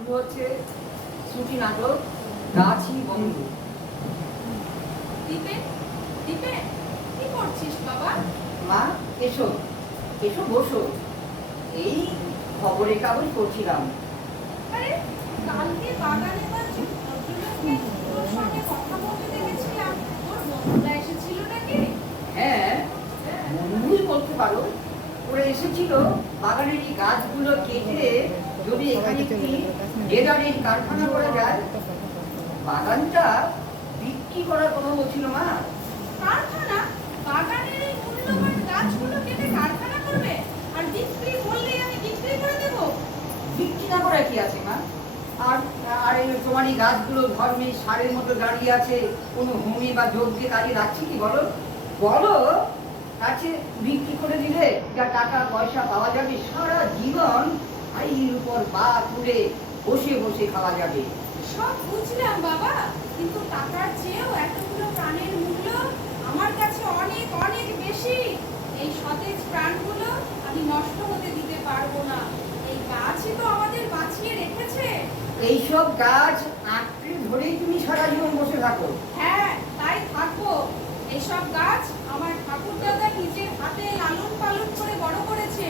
শুরু হচ্ছে শ্রুতি নাটক গাছি বন্ধু। দীপে দীপে কি করছিস বাবা? মা এসো এসো বসো, এই খবরের কাগজ পড়ছিলাম। আরে কালকে বাগানে বা ভদ্রলোককে তোর সঙ্গে কথা বলতে দেখেছিলাম, তোর বন্ধুরা এসেছিল নাকি? হ্যাঁ, বন্ধুই বলতে পারো। ওরা এসেছিল বাগানের এই গাছগুলো কেটে যদি এখানে একটি লেদারের কারখানা করা যায়। বাগানটা বিক্রি করার কথা বলছিল মা। কারখানা? বাগানের এই মূল্যবান গাছগুলো কেটে কারখানা করবে? আর বিক্রি করলেই আমি বিক্রি করে দেবো? বিক্রি না করা কি আছে মা? আর আর এই তোমার এই গাছগুলো ধর্মের সারের মতো দাঁড়িয়ে আছে, কোনো হোমে বা যজ্ঞে কাজে লাগছে কি বলো? বলো, কাছে বিক্রি করে দিলে যা টাকা পয়সা পাওয়া যাবে, সারা জীবন ভাইয়ের উপর বা তুলে বসে বসে খাওয়া যাবে। সব বুঝলাম বাবা, কিন্তু টাকার চেয়েও এতগুলো প্রাণের মূল্য আমার কাছে অনেক অনেক বেশি। এই সতেজ প্রাণগুলো আমি নষ্ট হতে দিতে পারবো না। এই গাছই তো আমাদের বাঁচিয়ে রেখেছে। এইসব গাছ আঁকড়ে ধরেই তুমি সারা জীবন বসে থাকো? হ্যাঁ, তাই থাকবো। এইসব গাছ আমার ঠাকুর দাদা নিজের হাতে লালন পালন করে বড় করেছে।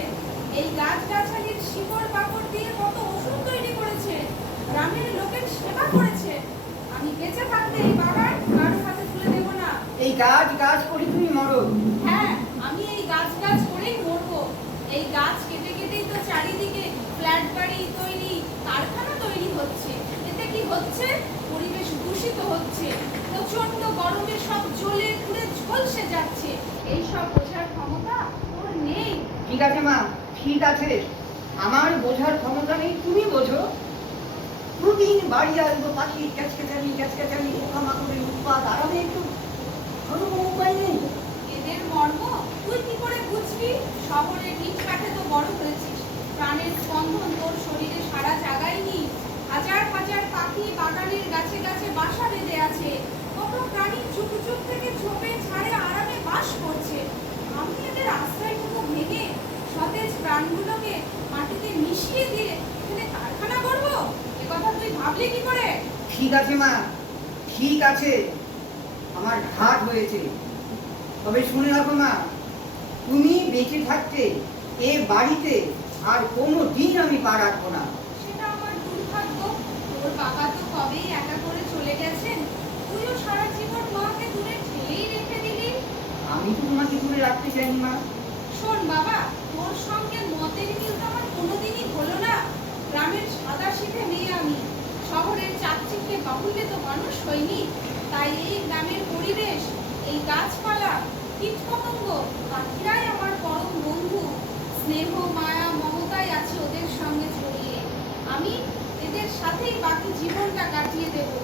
এই গাছ গাছালির শিকড় বাকড় দিয়ে কত ওষুধ তৈরি করেছে, গ্রামের লোকের সেবা করেছে। আমি বেঁচে থাকতে এই বাগান কারো হাতে তুলে দেব না। এই গাছ গাছ করে তুমি মরো? হ্যাঁ, আমি এই গাছ গাছ করেই মরবো। এই গাছ কেটে কেটেই তো চারিদিকে ফ্ল্যাট বাড়ি তৈরি, কারখানা তৈরি হচ্ছে। এতে কি হচ্ছে? পরিবেশ দূষিত হচ্ছে। প্রচন্ড গরমে সব জ্বলে পুড়ে ঝলসে যাচ্ছে। এই সব বোঝার ক্ষমতা ওর নেই। ঠিক আছে মা, ঠিক আছে, আমার বোঝার ক্ষমতা নেই, তুমি বোঝো। প্রতিদিন বাড়ি আসবো, পাখি ক্যাচকেচানি পোকামাকড়ের উৎপাত, আর আমি একটু কোনো উপায় নেই। এদের মর্ম তুই কি করে বুঝবি? শহরের ইট কাঠে তো বড় হয়েছিস, প্রাণের স্পন্দন তোর শরীরে সারা জাগায়নি। হাজার হাজার পাখি বাগানের গাছে গাছে বাসা বেঁধে আছে। কত প্রাণী চুপ চুপ থেকে ঝোপে ছাড়ে আরামে বাস করছে। আমি এদের আশ্রয়টুকু ভেঙে সতেজ প্রাণগুলোকে মাটিতে মিশিয়ে দিয়ে এখানে কারখানা করবো? এ কথা তুই ভাবলি কি করে? ঠিক আছে মা, ঠিক আছে, আমার ঘাট হয়েছে। তবে শুনে রাখো মা, তুমি বেঁচে থাকতে এ বাড়িতে আর কোনো দিন আমি পা রাখবো না। সেটা আমার দুর্ভাগ্য। তোর বাবা তো কবেই একা করে চলে গেছেন, তুইও সারা জীবন মাকে দূরে ঠেলেই রেখে দিলি। আমি তো তোমাকে দূরে রাখতে চাইনি মা। শোন বাবা, তোর সঙ্গে মতের মিল তো আমার কোনোদিনই হলো না। গ্রামের সাদা সিধে মেয়ে আমি, শহরের চাকচিক্যে বাহুল্যে তো মানুষ হইনি। তাই এই গ্রামের পরিবেশ, এই গাছপালা, কীটপতঙ্গ, পাখিরাই আমার পরম বন্ধু। স্নেহ মায়া মমতাই আছে ওদের সঙ্গে ছড়িয়ে। আমি এদের সাথেই বাকি জীবনটা কাটিয়ে দেবো।